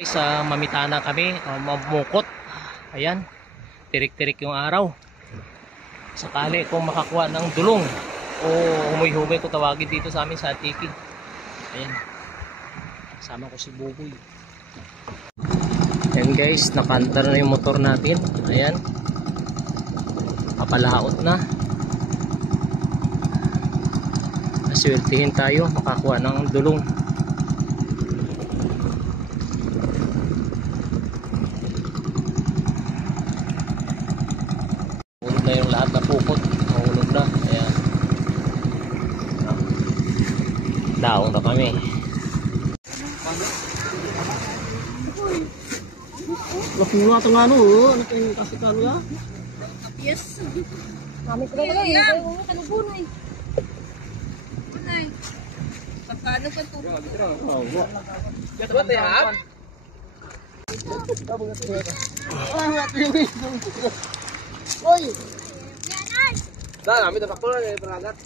Sa Mamitana kami, mamukot. Ayan, tirik-tirik yung araw. Sakali kung makakuha ng dulong o humoy-humay ko tawagin dito sa amin sa Tiki. Ayan, kasama ko si Buboy. Ayan guys, napandar na yung motor natin. Ayan, papalaot na. Asweltihin tayo makakuha ng dulong. Hulog na yung lahat na pukot. Mahulog na. Ayan, daong na kami. Lakuha ito nga ano yung kasikano ya? Yes. Kami ko na lang. Kaya mo kanubun eh. Unay. Pagkano pa ito? Oo. Ito ba tayo hap? Oy! Dahil namin ito paktulan yung peragat.